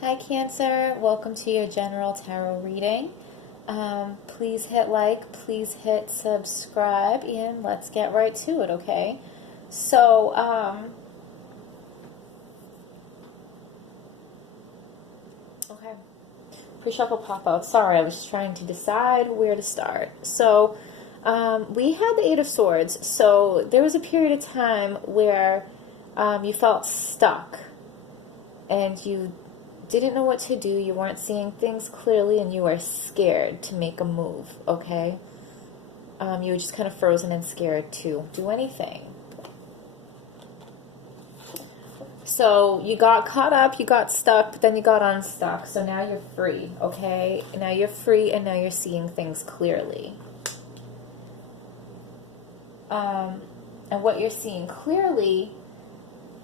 Hi Cancer, welcome to your general tarot reading. Please hit like, please hit subscribe, and let's get right to it, okay? So, okay, pre-shuffle pop-out. Sorry, I was trying to decide where to start. So, we had the Eight of Swords. So, there was a period of time where you felt stuck and you didn't know what to do, you weren't seeing things clearly, and you were scared to make a move, okay? You were just kind of frozen and scared to do anything. So you got caught up, you got stuck, but then you got unstuck. So now you're free, okay? Now you're free, and now you're seeing things clearly. And what you're seeing clearly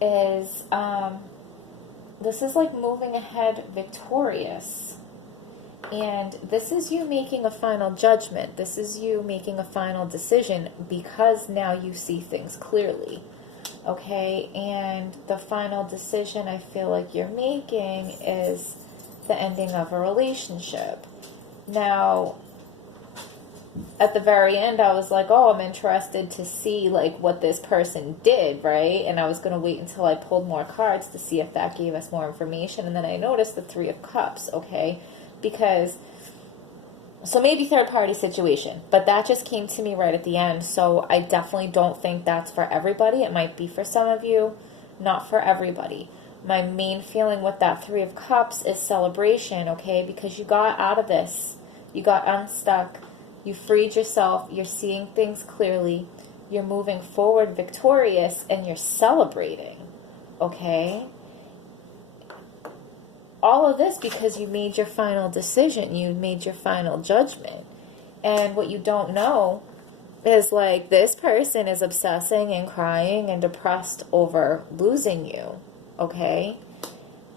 is... this is like moving ahead victorious. And this is you making a final judgment. This is you making a final decision because now you see things clearly. Okay? And the final decision I feel like you're making is the ending of a relationship. Now, at the very end, I was like, oh, I'm interested to see, like, what this person did, right? And I was going to wait until I pulled more cards to see if that gave us more information. And then I noticed the Three of Cups, okay? Because, so maybe third-party situation, but that just came to me right at the end. So I definitely don't think that's for everybody. It might be for some of you, not for everybody. My main feeling with that Three of Cups is celebration, okay? Because you got out of this. You got unstuck. You freed yourself, you're seeing things clearly, you're moving forward victorious, and you're celebrating, okay? All of this because you made your final decision, you made your final judgment. And what you don't know is, like, this person is obsessing and crying and depressed over losing you, okay?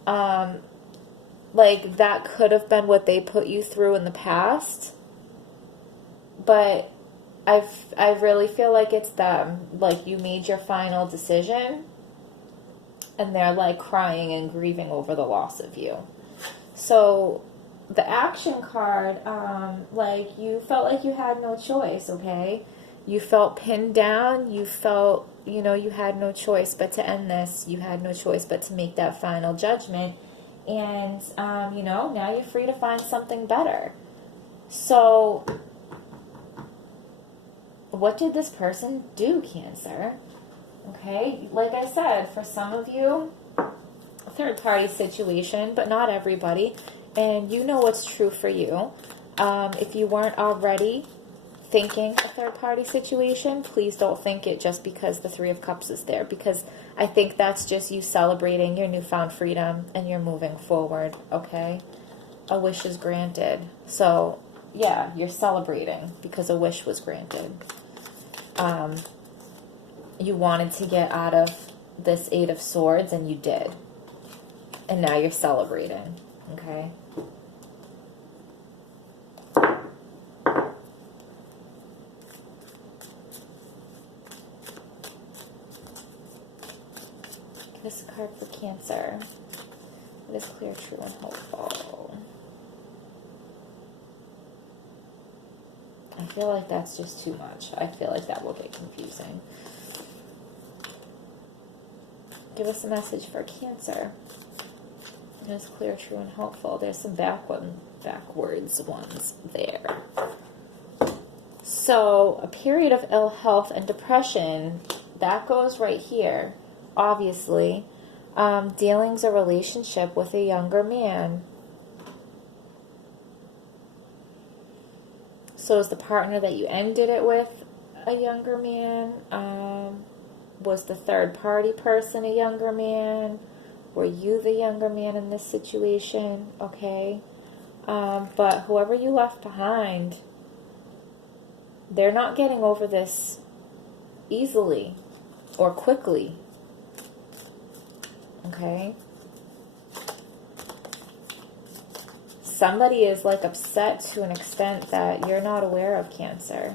Like, that could have been what they put you through in the past. But I really feel like it's them. Like, you made your final decision, and they're, like, crying and grieving over the loss of you. So, the action card, like, you felt like you had no choice, okay? You felt pinned down. You felt, you know, you had no choice but to end this. You had no choice but to make that final judgment. And, you know, now you're free to find something better. So... what did this person do, Cancer? Okay, like I said, for some of you, a third-party situation, but not everybody. And you know what's true for you. If you weren't already thinking a third-party situation, please don't think it just because the Three of Cups is there. Because I think that's just you celebrating your newfound freedom and you're moving forward, okay? A wish is granted. So... yeah, you're celebrating because a wish was granted. You wanted to get out of this Eight of Swords, and you did. And now you're celebrating, okay? Give us a card for Cancer. It is clear, true, and hopeful. I feel like that's just too much. I feel like that will get confusing. Give us a message for Cancer. It is clear, true, and hopeful. There's some backwards ones there. So, a period of ill health and depression, that goes right here, obviously. Dealing's a relationship with a younger man. So is the partner that you ended it with a younger man? Was the third party person a younger man? Were you the younger man in this situation? Okay. But whoever you left behind, they're not getting over this easily or quickly. Okay. Somebody is, like, upset to an extent that you're not aware of, Cancer.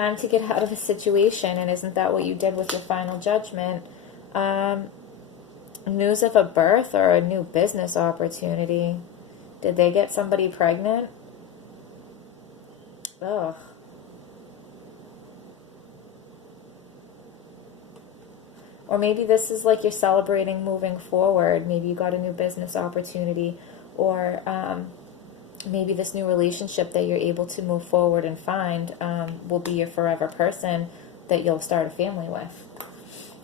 time to get out of a situation, and isn't that what you did with your final judgment? News of a birth or a new business opportunity. Did they get somebody pregnant? Ugh. Or maybe this is like you're celebrating moving forward. Maybe you got a new business opportunity, or maybe this new relationship that you're able to move forward and find will be your forever person that you'll start a family with.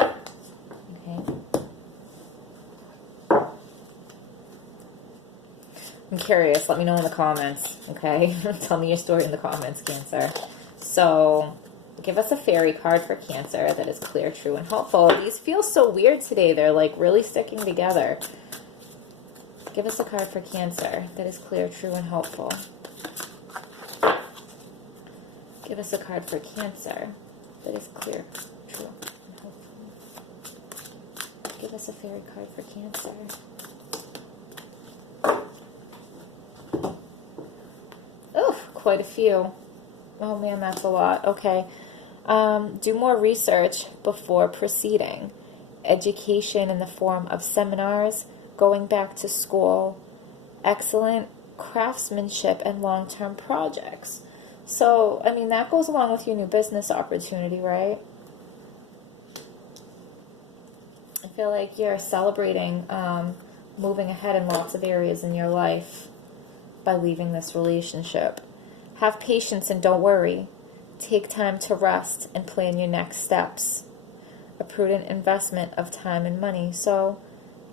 Okay. I'm curious. Let me know in the comments, okay? Tell me your story in the comments, Cancer. So, give us a fairy card for Cancer that is clear, true, and helpful. These feel so weird today. They're like really sticking together. Give us a card for Cancer that is clear, true, and helpful. Give us a card for Cancer that is clear, true, and helpful. Give us a fairy card for Cancer. Quite a few. Oh man, that's a lot. Okay. Do more research before proceeding. Education in the form of seminars, going back to school, excellent craftsmanship, and long-term projects. So, I mean, that goes along with your new business opportunity, right? I feel like you're celebrating moving ahead in lots of areas in your life by leaving this relationship. Have patience and don't worry. Take time to rest and plan your next steps. A prudent investment of time and money. So,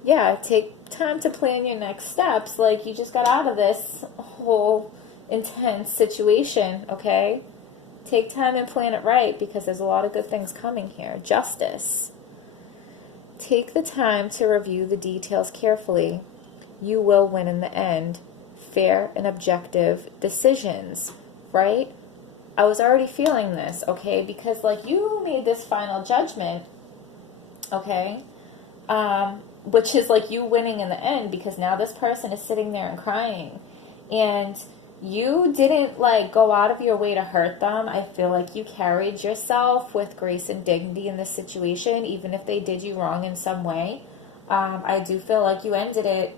yeah, take time to plan your next steps. Like, you just got out of this whole intense situation, okay? Take time and plan it right, because there's a lot of good things coming here. Justice. Take the time to review the details carefully. You will win in the end. Fair and objective decisions, right? I was already feeling this, okay? Because, like, you made this final judgment, okay? Which is, like, you winning in the end, because now this person is sitting there and crying. And you didn't, like, go out of your way to hurt them. I feel like you carried yourself with grace and dignity in this situation, even if they did you wrong in some way. I do feel like you ended it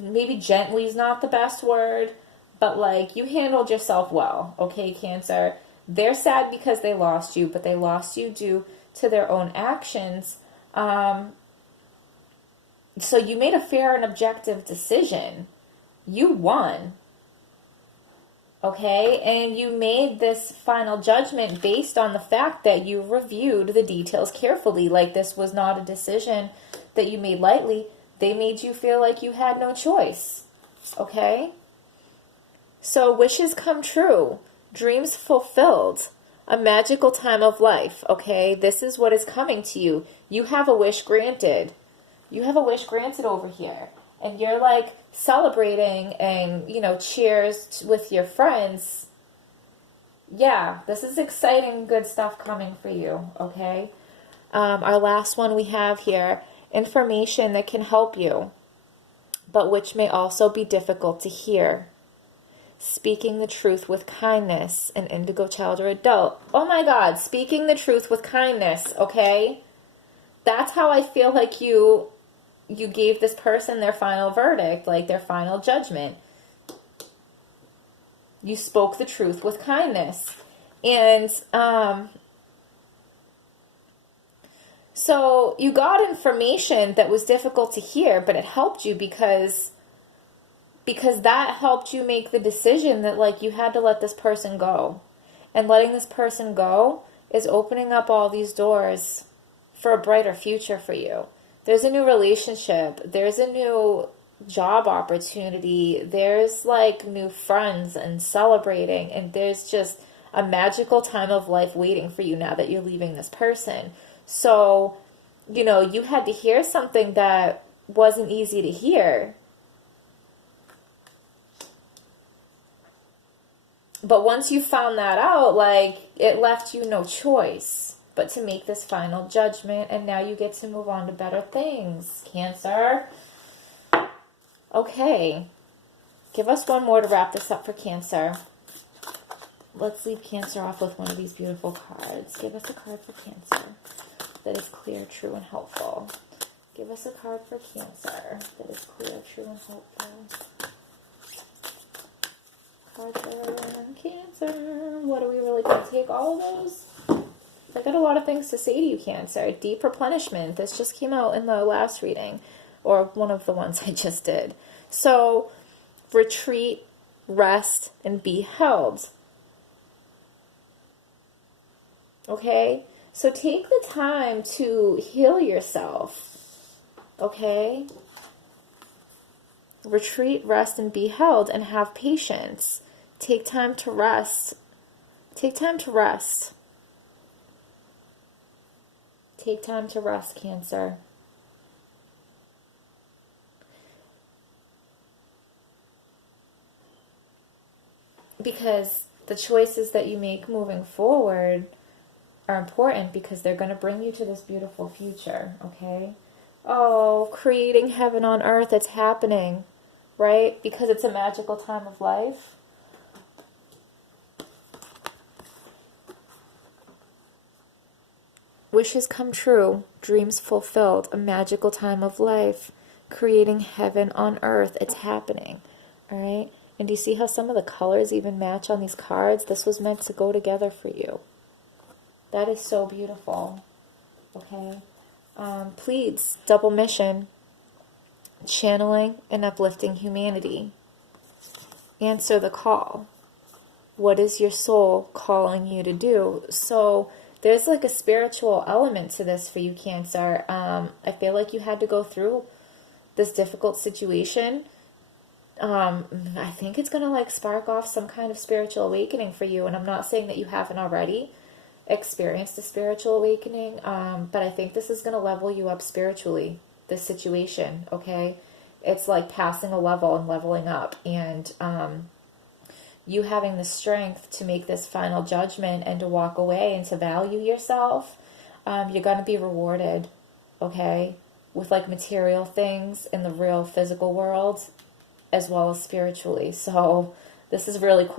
maybe gently is not the best word, but like you handled yourself well, okay, Cancer? They're sad because they lost you, but they lost you due to their own actions. So you made a fair and objective decision. You won, okay? And you made this final judgment based on the fact that you reviewed the details carefully. Like, this was not a decision that you made lightly. They made you feel like you had no choice, okay? So wishes come true, dreams fulfilled, a magical time of life, okay? This is what is coming to you. You have a wish granted. You have a wish granted over here. And you're like celebrating and, you know, cheers with your friends. Yeah, this is exciting, good stuff coming for you, okay? Our last one we have here. Information that can help you, but which may also be difficult to hear. Speaking the truth with kindness, an indigo child or adult. Oh my God, speaking the truth with kindness, okay? That's how I feel like you gave this person their final verdict, like their final judgment. You spoke the truth with kindness. And, so you got information that was difficult to hear, but it helped you because that helped you make the decision that, like, you had to let this person go. And letting this person go is opening up all these doors for a brighter future for you. There's a new relationship. There's a new job opportunity. There's, like, new friends and celebrating. And there's just a magical time of life waiting for you now that you're leaving this person. So, you know, you had to hear something that wasn't easy to hear. But once you found that out, like, it left you no choice but to make this final judgment, and now you get to move on to better things, Cancer. Okay. Give us one more to wrap this up for Cancer. Let's leave Cancer off with one of these beautiful cards. Give us a card for Cancer that is clear, true, and helpful. Give us a card for Cancer that is clear, true, and helpful. Card for Cancer. What are we really going to take? All of those? I got a lot of things to say to you, Cancer. Deep replenishment. This just came out in the last reading, or one of the ones I just did. So, retreat, rest, and be held. Okay? So take the time to heal yourself. Okay? Retreat, rest, and be held, and have patience. Take time to rest. Take time to rest. Take time to rest, Cancer. Because the choices that you make moving forward are important, because they're going to bring you to this beautiful future, okay? Oh, creating heaven on earth, it's happening, right? Because it's a magical time of life. Wishes come true, dreams fulfilled, a magical time of life, creating heaven on earth, it's happening, all right? And do you see how some of the colors even match on these cards? This was meant to go together for you. That is so beautiful, okay? Pleads, double mission, channeling and uplifting humanity. Answer the call. What is your soul calling you to do? So there's like a spiritual element to this for you, Cancer. I feel like you had to go through this difficult situation. I think it's going to like spark off some kind of spiritual awakening for you. And I'm not saying that you haven't already experienced a spiritual awakening, but I think this is going to level you up spiritually, this situation, okay? It's like passing a level and leveling up, and you having the strength to make this final judgment and to walk away and to value yourself. You're going to be rewarded, okay, with like material things in the real physical world as well as spiritually. So this is really cool.